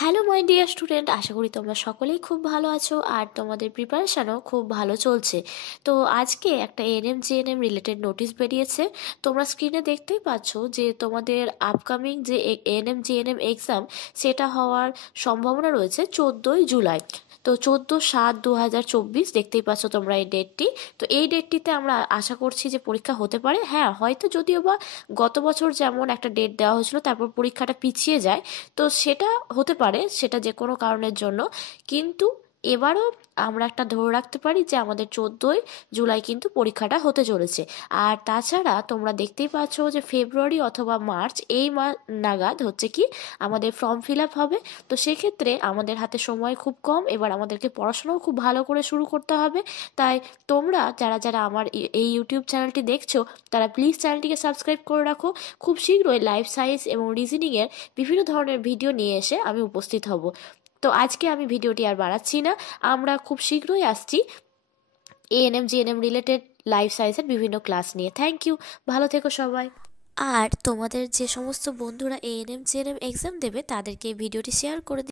Hello my dear student, আশা করি তোমরা সকলেই খুব ভালো আছো আর তোমাদের প্রিপারেশানও খুব ভালো চলছে। তো আজকে একটা এএনএম জিএনএম রিলেটেড নোটিশ বেরিয়েছে। তোমরা স্ক্রিনে দেখতেই পাচ্ছ যে তোমাদের আপকামিং যে এএনএম জিএনএম এক্সাম সেটা হওয়ার সম্ভাবনা রয়েছে 14ই জুলাই। তো 14/7/2024 দেখতেই পাচ্ছ তোমরা এই ডেটটি। তো এই ডেটটিতে আমরা আশা করছি যে পরীক্ষা হতে পারে। হ্যাঁ, হয়তো যদিও বা গত বছর যেমন একটা ডেট দেওয়া হয়েছিল তারপর পরীক্ষাটা পিছিয়ে যায়, তো সেটা হতে পারে, সেটা যে কোনো কারণের জন্য। কিন্তু এবারও আমরা একটা ধরে রাখতে পারি যে আমাদের 14ই জুলাই কিন্তু পরীক্ষাটা হতে চলেছে। আর তাছাড়া তোমরা দেখতেই পাচ্ছ যে ফেব্রুয়ারি অথবা মার্চ এই নাগাদ হচ্ছে কি আমাদের ফর্ম ফিল আপ হবে। তো সেক্ষেত্রে আমাদের হাতে সময় খুব কম, এবার আমাদেরকে পড়াশোনাও খুব ভালো করে শুরু করতে হবে। তাই তোমরা যারা যারা আমার এই ইউটিউব চ্যানেলটি দেখছো তারা প্লিজ চ্যানেলটিকে সাবস্ক্রাইব করে রাখো। খুব শীঘ্রই লাইফ সায়েন্স এবং রিজনিংয়ের বিভিন্ন ধরনের ভিডিও নিয়ে এসে আমি উপস্থিত হব। তো আজকে আমি ভিডিওটি আর বাড়াচ্ছি না, আমরা খুব শীঘ্রই আসছি এএনএম জিএনএম রিলেটেড লাইফ সায়েন্সের বিভিন্ন ক্লাস নিয়ে। থ্যাংক ইউ, ভালো থেকো সবাই। আর তোমাদের যে সমস্ত বন্ধুরা এএনএম জিএনএম এক্সাম দেবে তাদেরকে এই ভিডিওটি শেয়ার করে